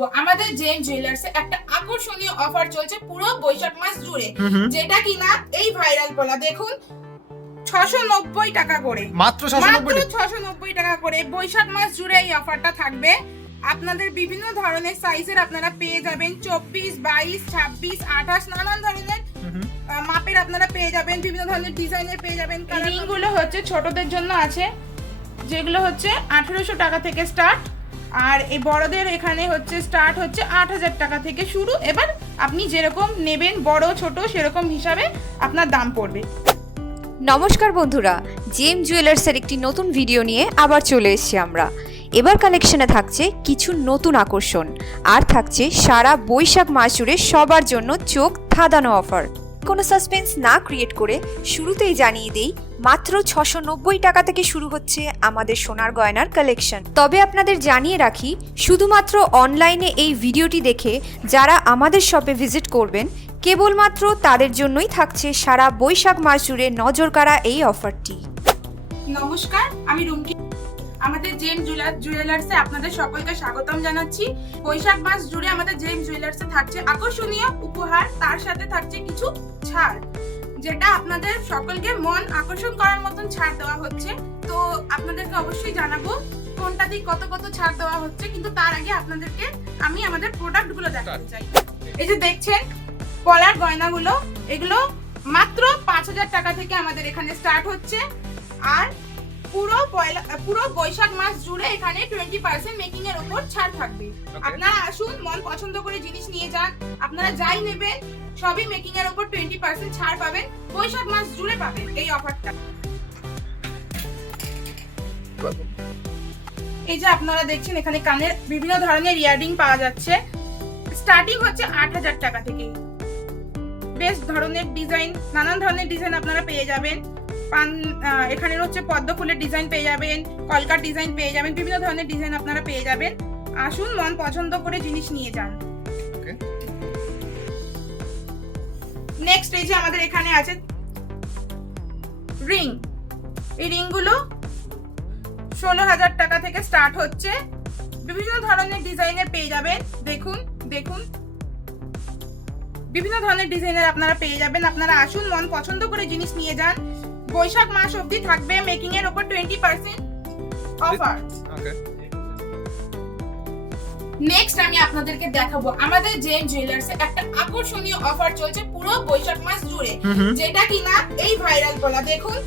তো আমাদের জেম জুয়েলার্সে একটা আকর্ষণীয় অফার চলছে পুরো বৈশাখ মাস জুড়ে। যেটা কিনা এই ভাইরাল পলা। দেখুন ছশো নব্বই টাকা করে। মাত্র ছশো নব্বই টাকা করে বৈশাখ মাস জুড়ে এই অফারটা থাকবে। আপনাদের বিভিন্ন ধরনের সাইজের আপনারা পেয়ে যাবেন চব্বিশ বাইশ ছাব্বিশ আঠাশ নানান ধরনের মাপের আপনারা পেয়ে যাবেন বিভিন্ন ধরনের ডিজাইনের পেয়ে যাবেন রিংগুলো হচ্ছে ছোটদের জন্য আছে যেগুলো হচ্ছে আঠেরোশো টাকা থেকে স্টার্ট আর এই বড়দের এখানে হচ্ছে স্টার্ট হচ্ছে আট হাজার টাকা থেকে শুরু। এবার আপনি যেরকম নেবেন, বড়, ছোট, সেরকম হিসাবে আপনার দাম পড়বে। নমস্কার বন্ধুরা জেম জুয়েলার্সের একটি নতুন ভিডিও নিয়ে আবার চলে এসেছি আমরা। এবার কালেকশনে থাকছে কিছু নতুন আকর্ষণ। আর থাকছে সারা বৈশাখ মাস জুড়ে সবার জন্য চোখ ধাঁধানো অফার কোনো সাসপেন্স না ক্রিয়েট করে শুরুতেই জানিয়ে দেই, মাত্র ছশো নব্বই টাকা থেকে শুরু হচ্ছে আমাদের সোনার গয়নার কালেকশন তবে আপনাদের জানিয়ে রাখি, শুধুমাত্র অনলাইনে এই ভিডিওটি দেখে যারা আমাদের শপে ভিজিট করবেন, কেবলমাত্র তাদের জন্যই থাকছে সারা বৈশাখ মাস জুড়ে নজর কাড়া এই অফারটি নমস্কার, আমি রুমকি আমাদের জেম জুয়েলার জুয়েলার্সে আপনাদের সকলকে স্বাগতম জানাচ্ছি। বৈশাখ মাস জুড়ে আমাদের জেম জুয়েলার্সে থাকছে আকর্ষণীয় উপহার। তার সাথে থাকছে কিছু ছাড়, যেটা আপনাদের সকলকে মন আকর্ষণ করার মতন ছাড় দেওয়া হচ্ছে। তো আপনাদেরকে অবশ্যই জানাব কোনটা দিয়ে কত কত ছাড় দেওয়া হচ্ছে, কিন্তু তার আগে আপনাদেরকে আমি আমাদের প্রোডাক্টগুলো দেখাতে চাই। এই যে দেখছেন, পলার গয়নাগুলো, এগুলো মাত্র পাঁচ হাজার টাকা থেকে আমাদের এখানে স্টার্ট হচ্ছে। আর পুরো পয়লা পুরো বৈশাখ মাস জুড়ে এখানে টোয়েন্টি পার্সেন্ট মেকিং এর উপর ছাড় থাকবে। আপনারা আসুন মন পছন্দ করে জিনিস নিয়ে যান। আপনারা যাই নেবেন সবই মেকিং এর উপর টোয়েন্টি পার্সেন্ট ছাড় পাবেন। বৈশাখ মাস জুড়ে পাবেন এই অফারটা এই যে আপনারা দেখছেন এখানে কানের বিভিন্ন ধরনের ইয়ারিং পাওয়া যাচ্ছে। স্টার্টিং হচ্ছে আট হাজার টাকা থেকে। বেশ ধরনের ডিজাইন নানান ধরনের ডিজাইন আপনারা পেয়ে যাবেন। পান এখানে হচ্ছে পদ্ম ফুলের ডিজাইন পেয়ে যাবেন কলকার ডিজাইন পেয়ে যাবেন বিভিন্ন ধরনের ডিজাইন আপনারা পেয়ে যাবেন। আসুন মন পছন্দ করে জিনিস নিয়ে যান। নেক্সট এই যে আমাদের এখানে আছে রিং এই রিংগুলো ষোলো হাজার টাকা থেকে স্টার্ট হচ্ছে। বিভিন্ন ধরনের ডিজাইনের পেয়ে যাবেন। দেখুন দেখুন। বিভিন্ন ধরনের ডিজাইনের আপনারা পেয়ে যাবেন। আপনারা আসুন মন পছন্দ করে জিনিস নিয়ে যান। বৈশাখ মাস অবধি থাকবে মেকিং এর উপর twenty percent offer okay next আমি আপনাদেরকে দেখাবো আমাদের জেম জুয়েলার্সে একটা আকর্ষণীয় অফার চলছে পুরো বৈশাখ মাস জুড়ে। যেটা কিনা এই ভাইরাল বলা দেখুন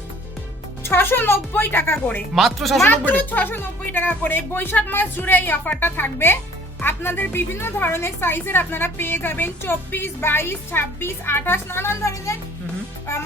ছশো নব্বই টাকা করে। মাত্র ছশো মাত্র নব্বই ছশো নব্বই টাকা করে বৈশাখ মাস জুড়ে এই অফারটা থাকবে। আপনাদের বিভিন্ন ধরনের সাইজের আপনারা পেয়ে যাবেন চব্বিশ বাইশ ছাব্বিশ আঠাশ নানান ধরনের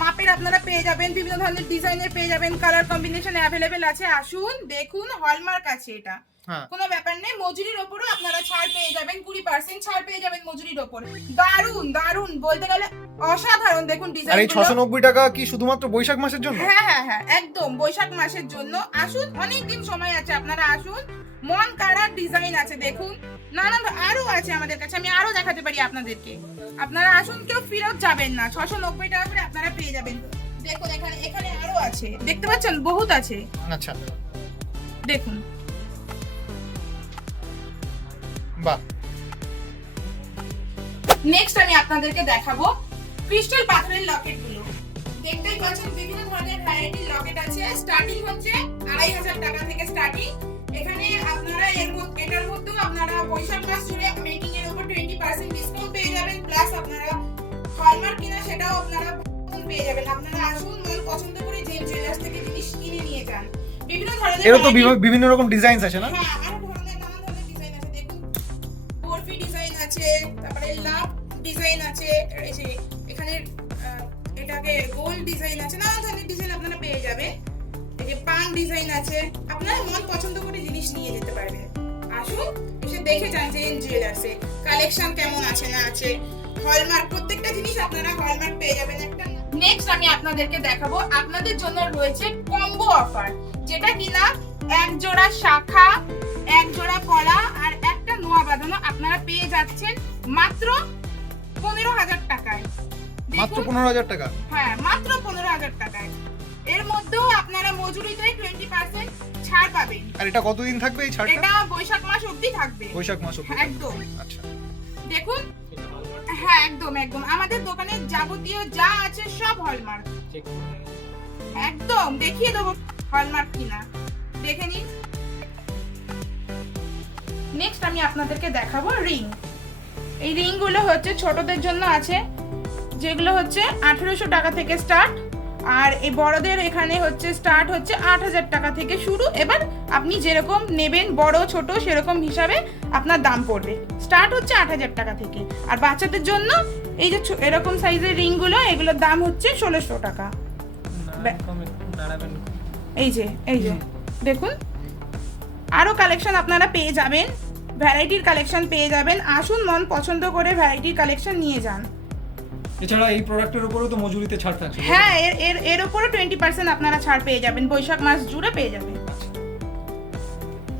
মাপের আপনারা পেয়ে যাবেন বিভিন্ন ধরনের ডিজাইনের পেয়ে যাবেন কালার কম্বিনেশন অ্যাভেলেবেল আছে। আসুন দেখুন হলমার্ক আছে এটা। হ্যাঁ। কোনো ব্যাপার নেই মজুরির ওপরও আপনারা ছাড় পেয়ে যাবেন কুড়ি পার্সেন্ট ছাড় পেয়ে যাবেন মজুরির ওপর। দারুণ দারুণ বলতে গেলে অসাধারণ দেখুন এই ডিজাইন ছশো নব্বই টাকা কি শুধুমাত্র বৈশাখ মাসের জন্য? হ্যাঁ হ্যাঁ হ্যাঁ একদম বৈশাখ মাসের জন্য। আসুন অনেক দিন সময় আছে আপনারা আসুন। মন কাড়ার ডিজাইন আছে দেখুন। নানান আরও আছে আমাদের কাছে আমি আরও দেখাতে পারি আপনাদেরকে। আপনারা আসুন কেউ ফেরত যাবেন না। ছশো নব্বই টাকা করে আপনারা পেয়ে যাবেন। দেখুন এখানে এখানে আরও আছে। দেখতে পাচ্ছেন? বহুত আছে। আচ্ছা। দেখুন। বাহ। নেক্সট আমি আপনাদেরকে দেখাবো ক্রিস্টাল পাথরের লকেটগুলো দেখতেই পাচ্ছেন বিভিন্ন ধরনের ভ্যারাইটির লকেট আছে। স্টার্টিং হচ্ছে আড়াই হাজার টাকা থেকে স্টার্টিং এখানে আপনারা এর মধ্যে এটার মধ্যেও আপনারা বৈশাখ মাস জুড়ে মেকিং এর উপর টোয়েন্টি পার্সেন্ট ডিসকাউন্ট পেয়ে যাবেন প্লাস আপনারা হলমার্ক কিনা সেটাও আপনারা পেয়ে যাবেন। আপনারা আসুন মন পছন্দ করে জেম জুয়েলার্স থেকে জিনিস কিনে নিয়ে যান। বিভিন্ন ধরনের এরও তো বিভিন্ন রকম ডিজাইন আছে না? হ্যাঁ আরও ধরনের নানান ধরনের ডিজাইন আছে। দেখুন বরফি ডিজাইন আছে তারপরে লাভ ডিজাইন আছে এই যে এখানে এটাকে গোল ডিজাইন আছে নানান ধরনের ডিজাইন আপনারা পেয়ে যাবে এই যে পান ডিজাইন আছে। আপনারা মন পছন্দ করে জিনিস নিয়ে যেতে পারবেন। আসুন এসে দেখে যান যে জুয়েলার্সে কালেকশন কেমন আছে না আছে। হলমার্ক প্রত্যেকটা জিনিস আপনারা হলমার্ক পেয়ে যাবেন একটা। নেক্সট আমি আপনাদেরকে দেখাবো। আপনাদের জন্য রয়েছে কম্বো অফার যেটা কিনা এক জোড়া শাখা এক জোড়া কলা আর একটা নোয়া বাঁধানো আপনারা পেয়ে যাচ্ছেন মাত্র পনেরো হাজার টাকায়। মাত্র পনেরো হাজার টাকা? হ্যাঁ মাত্র পনেরো হাজার টাকায়। এর মধ্যেও আপনারা মজুরিতে টোয়েন্টি পার্সেন্ট ছাড় পাবেন। আর এটা কতদিন থাকবে এই ছাড়টা? এটা বৈশাখ মাস অবধি থাকবে। বৈশাখ মাস অবধি একদম। আচ্ছা। দেখুন হ্যাঁ একদম একদম। আমাদের দোকানে যাবতীয় যা আছে সব হলমার্ক একদম দেখিয়ে দেবো হলমার্ক কিনা। দেখে নিন। নেক্সট আমি আপনাদেরকে দেখাবো রিং এই রিংগুলো হচ্ছে ছোটদের জন্য আছে যেগুলো হচ্ছে আঠেরোশো টাকা থেকে স্টার্ট আর এই বড়দের এখানে হচ্ছে স্টার্ট হচ্ছে আট হাজার টাকা থেকে শুরু। এবার আপনি যেরকম নেবেন বড় ছোট সেরকম হিসাবে আপনার দাম পড়বে। স্টার্ট হচ্ছে আট হাজার টাকা থেকে। আর বাচ্চাদের জন্য এই যে এরকম সাইজের রিংগুলো এগুলোর দাম হচ্ছে ষোলোশো টাকা। এই যে এই যে দেখুন। আরও কালেকশন আপনারা পেয়ে যাবেন। ভ্যারাইটির কালেকশন পেয়ে যাবেন। আসুন মন পছন্দ করে ভ্যারাইটির কালেকশন নিয়ে যান। এছাড়া এই প্রোডাক্টের উপরেও তো মজুরিতে ছাড় থাকছে। হ্যাঁ এর এর এর উপরে টোয়েন্টি পার্সেন্ট আপনারা ছাড় পেয়ে যাবেন, বৈশাখ মাস জুড়ে পেয়ে যাবেন।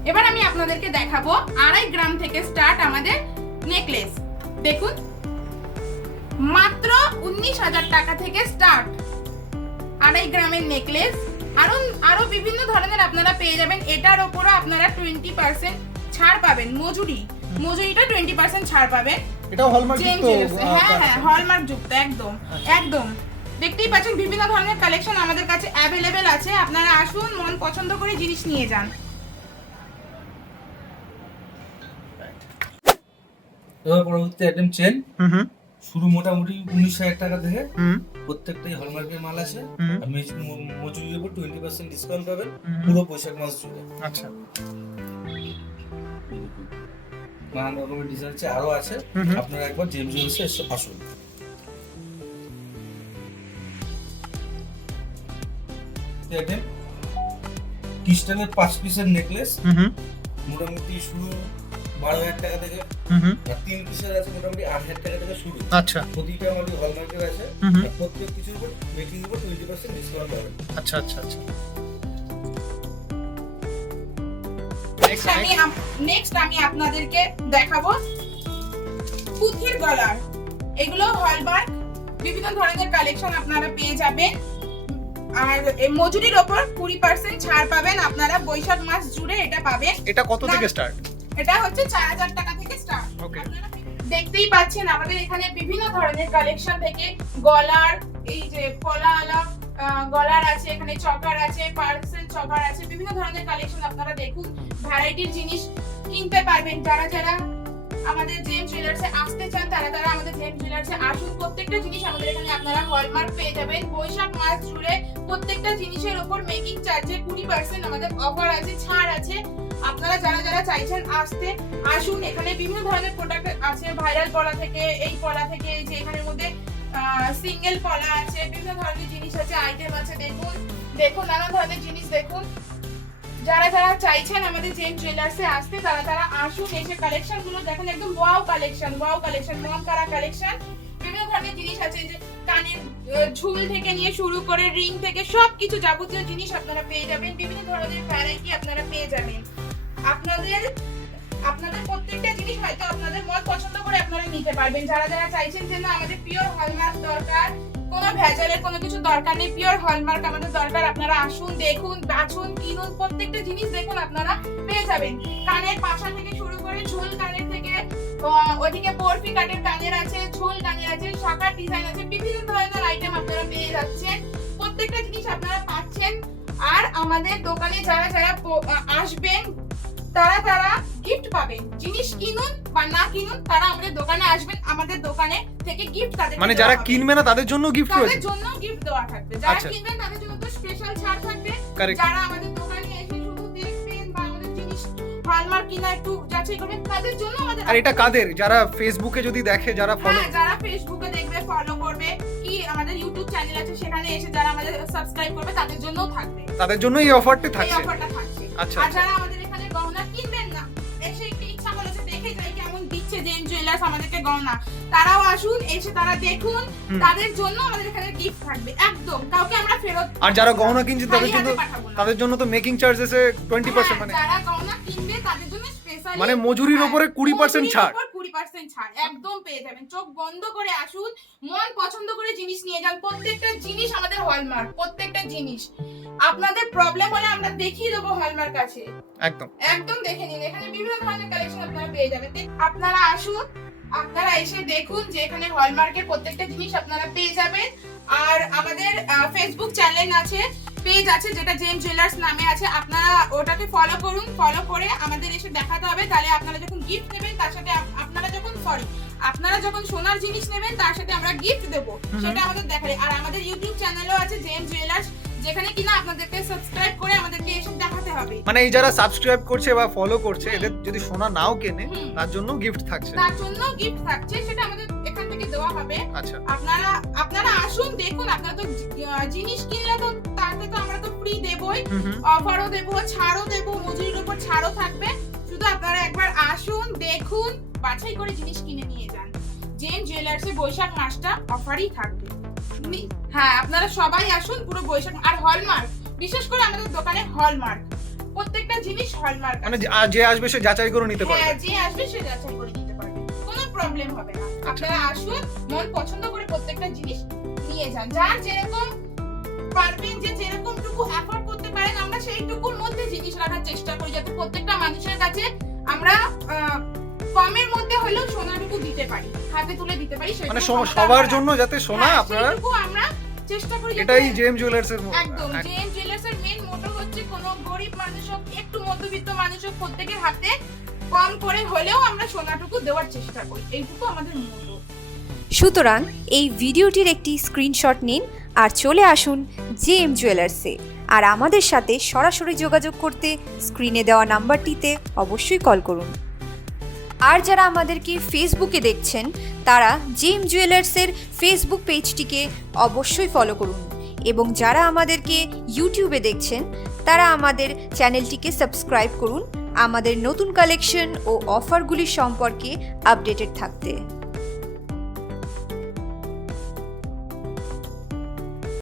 এবার আমি আপনাদেরকে দেখাবো আড়াই গ্রাম থেকে স্টার্ট আমাদের নেকলেস দেখুন, মাত্র উনিশ হাজার টাকা থেকে স্টার্ট আড়াই গ্রামের নেকলেস আরও আরও বিভিন্ন ধরনের আপনারা পেয়ে যাবেন, এটার ওপরও আপনারা টোয়েন্টি পার্সেন্ট ছাড় পাবেন, মজুরি। মজুরিটা টোয়েন্টি পার্সেন্ট ছাড় পাবেন। এটাও হলমার্ক যুক্ত হ্যাঁ হ্যাঁ হলমার্ক যুক্ত একদম একদম। দেখতেই পাচ্ছেন বিভিন্ন ধরনের কালেকশন আমাদের কাছে অ্যাভেলেবেল আছে। আপনারা আসুন মন পছন্দ করে জিনিস নিয়ে যান। এবার পরবর্তী আইটেম চেন হুম হুম। শুরু মোটামুটি উনিশ হাজার টাকা থেকে প্রত্যেকটাই হলমার্কের মাল আছে। মজুরির উপর টোয়েন্টি পার্সেন্ট ডিসকাউন্ট পাবেন। পুরো বৈশাখ মাস জুড়ে আচ্ছা। নানান রকমের ডিজাইন আছে আরও আছে। আপনারা একবার জেম জুয়েলসে আসুন। আইটেম ক্রিস্টালের পাঁচ পিসের নেকলেস মোটামুটি শুরু বারো হাজার টাকা থেকে। আর তিন পিসের আছে মোটামুটি আট হাজার টাকা থেকে শুরু। আচ্ছা। প্রতিটা আমাদের হলমার্কের আছে। প্রত্যেক কিছুর উপর মেকিং উপর টোয়েন্টি পার্সেন্ট ডিসকাউন্ট পাবেন। আচ্ছা আচ্ছা আচ্ছা। নেক্সট আমি নেক্সট আমি আপনাদেরকে দেখাবো পুঁথির গলার। এগুলো হলমার্ক বিভিন্ন ধরনের কালেকশন আপনারা পেয়ে যাবেন। আর মজুরির ওপর কুড়ি পার্সেন্ট ছাড় পাবেন আপনারা বৈশাখ মাস জুড়ে এটা পাবেন। এটা কত থেকে স্টার্ট এটা হচ্ছে চার হাজার টাকা থেকে স্টার্ট দেখতেই পাচ্ছেন আমাদের এখানে বিভিন্ন ধরনের কালেকশন থেকে গলার এই যে পলাওয়ালা আহ, গলার আছে, এখানে চকার আছে, পার্সেল চকার আছে, বিভিন্ন ধরনের কালেকশন আপনারা দেখুন। ভ্যারাইটির জিনিস কিনতে পারবেন। যারা যারা আমাদের জেম জুয়েলার্সে আসতে চান, তারা তারা আমাদের জেম জুয়েলার্সে আসুন। প্রত্যেকটা জিনিস আমাদের এখানে আপনারা হলমার্ক পেয়ে যাবেন। বৈশাখ মাস জুড়ে প্রত্যেকটা জিনিসের উপর মেকিং চার্জে কুড়ি পার্সেন্ট আমাদের অফার আছে, ছাড় আছে। আপনারা যারা যারা চাইছেন আসতে, আসুন। এখানে বিভিন্ন ধরনের প্রোডাক্ট আছে। ভাইরাল পলা থেকে, এই পলা থেকে যে এখানের মধ্যে সিঙ্গেল পলা আছে, বিভিন্ন ধরনের জিনিস আছে আইটেম আছে, দেখুন দেখুন নানা ধরনের জিনিস দেখুন। যারা যারা চাইছেন আমাদের জেম জুয়েলার্সে আসতে, তারা তারা আসুন, এসে কালেকশনগুলো দেখেন, একদম ওয়াও কালেকশন ওয়াও কালেকশন মন করা কালেকশন বিভিন্ন ধরনের জিনিস আছে যে কানের ঝুল থেকে নিয়ে শুরু করে রিং থেকে সবকিছু যাবতীয় জিনিস আপনারা পেয়ে যাবেন। বিভিন্ন ধরনের ভ্যারাইটি আপনারা পেয়ে যাবেন। আপনাদের আপনাদের প্রত্যেকটা জিনিস হয়তো আপনাদের মন পছন্দ করে আপনারা নিতে পারবেন। যারা যারা চাইছেন যে না, আমাদের পিওর হলমার্ক দরকার, কোনো ভেজালের কোনো কিছু দরকার নেই পিওর হলমার্ক আমাদের দরকার, আপনারা আসুন, দেখুন, বাছুন, কিনুন, প্রত্যেকটা জিনিস দেখুন আপনারা পেয়ে যাবেন। কানের পাশা থেকে শুরু করে ঝুল কানের থেকে ওদিকে বরফি কাটের কানের আছে, ঝুল কানের আছে, শাখার ডিজাইন আছে, বিভিন্ন ধরনের আইটেম আপনারা পেয়ে যাচ্ছেন। প্রত্যেকটা জিনিস আপনারা পাচ্ছেন। আর আমাদের দোকানে যারা যারা আসবেন তারা তারা গিফট পাবেন জিনিস কিনুন বা না কিনুন তারা আমাদের দোকানে আসবেন আমাদের দোকানে থেকে গিফট তাদের মানে যারা কিনবে না তাদের জন্য গিফট তাদের জন্য গিফট দেওয়া থাকবে। যারা আচ্ছা। কিনবেন তাদের জন্য তো স্পেশাল ছাড় থাকবে। যারা আমাদের দোকানে এসে শুধু দেখবেন বা আমাদের জিনিস হলমার্ক কিনা একটু যাচাই করবেন তাদের জন্য আমাদের আর এটা কাদের? যারা ফেসবুকে যদি দেখে যারা ফলো হ্যাঁ যারা ফেসবুকে দেখবে ফলো করবে কি আমাদের ইউটিউব চ্যানেল আছে সেখানে এসে যারা আমাদের সাবস্ক্রাইব করবে তাদের জন্যও থাকবে। তাদের জন্য এই অফারটি এই অফারটা থাকছে। আচ্ছা, আর আচ্ছা। যারা আমাদের জুয়েলার্স আমাদেরকে গয়না তারাও আসুন এসে তারা দেখুন তাদের জন্য আমাদের এখানে গিফট থাকবে একদম কাউকে আমরা ফেরত আর যারা গহনা কিনছে তাদের জন্য। তাদের জন্য তো মেকিং চার্জেসে টোয়েন্টি পার্সেন্ট হ্যাঁ, মানে যারা গহনা কিনবে তাদের জন্য স্পেশাল মানে মজুরির উপরে 20% ছাড়। পার্সেন্ট ছাড় একদম পেয়ে যাবেন। চোখ বন্ধ করে আসুন মন পছন্দ করে জিনিস নিয়ে যান। প্রত্যেকটা জিনিস আমাদের হলমার্ক প্রত্যেকটা জিনিস। আপনাদের প্রবলেম হলে আমরা দেখিয়ে দেবো হলমার্ক আছে। একদম। একদম দেখে নিন এখানে বিভিন্ন ধরনের কালেকশন আপনারা পেয়ে যাবেন। আপনারা আসুন আপনারা এসে দেখুন যে এখানে হলমার্কের প্রত্যেকটা জিনিস আপনারা পেয়ে যাবেন। আর আমাদের ফেসবুক চ্যানেল আছে পেজ আছে যেটা জেম জুয়েলার্স নামে আছে আপনারা ওটাকে ফলো করুন ফলো করে আমাদের এসে দেখাতে হবে। তাহলে আপনারা যখন গিফট নেবেন তার সাথে আপনারা যখন সরি আপনারা যখন সোনার জিনিস নেবেন তার সাথে আমরা গিফট দেবো। সেটা আমাদের দেখাবে আর আমাদের ইউটিউব চ্যানেলও আছে জেম জুয়েলার্স যেখানে কিনা আপনাদেরকে সাবস্ক্রাইব করে আমাদেরকে এসে দেখাতে হবে। মানে এই যারা সাবস্ক্রাইব করছে বা ফলো করছে এদের যদি সোনা নাও কেনে তার জন্য গিফট থাকছে। তার জন্য গিফট থাকছে সেটা আমাদের এখান থেকে দেওয়া হবে। আচ্ছা। আপনারা আপনারা আসুন দেখুন আপনারা তো জিনিস কিনলে তো দেবই। অফারও দেবো ছাড়ও দেবো মজুরির উপর ছাড়ও থাকবে। শুধু আপনারা একবার আসুন দেখুন বাছাই করে জিনিস কিনে নিয়ে যান। জেন জুয়েলার্সে বৈশাখ মাসটা অফারই থাকবে। হ্যাঁ আপনারা সবাই আসুন পুরো বৈশাখ আর হলমার্ক বিশেষ করে আমাদের দোকানে হলমার্ক প্রত্যেকটা জিনিস হলমার্ক মানে যে- আসবে সে যাচাই করে নিতে পারবে। হ্যাঁ যে আসবে সে যাচাই করে নিতে পারবে। কোনো প্রবলেম হবে না। আপনারা আসুন মন পছন্দ করে প্রত্যেকটা জিনিস নিয়ে যান। যার যেরকম পারবেন যে যেরকম টুকু করতে পারেন আমরা সেইটুকুর মধ্যে জিনিস রাখার চেষ্টা করি যাতে প্রত্যেকটা মানুষের কাছে আমরা কমের মধ্যে হলেও সোনাটুকু দিতে পারি হাতে তুলে দিতে পারি মানে সবার জন্য যাতে সোনা হ্যাঁ, আপনারা আমরা চেষ্টা করি এটাই জেম জুয়েলার্স এর একদম এক- জেএম জুয়েলার্স এর মেন মোটো হচ্ছে কোনো গরিব মানুষ হোক একটু মধ্যবিত্ত মানুষ হোক প্রত্যেকের হাতে কম করে হলেও আমরা সোনাটুকু দেওয়ার চেষ্টা করি এইটুকু আমাদের মোটো সুতরাং এই ভিডিওটির একটি স্ক্রিনশট নিন আর চলে আসুন জে এম জুয়েলার্সে আর আমাদের সাথে সরাসরি যোগাযোগ করতে স্ক্রিনে দেওয়া নাম্বারটিতে অবশ্যই কল করুন। আর যারা আমাদেরকে ফেসবুকে দেখছেন, তারা জেম জুয়েলার্সের ফেসবুক পেজটিকে অবশ্যই ফলো করুন এবং যারা আমাদেরকে ইউটিউবে দেখছেন, তারা আমাদের চ্যানেলটিকে সাবস্ক্রাইব করুন আমাদের নতুন কালেকশন ও অফারগুলি সম্পর্কে আপডেটেড থাকতে।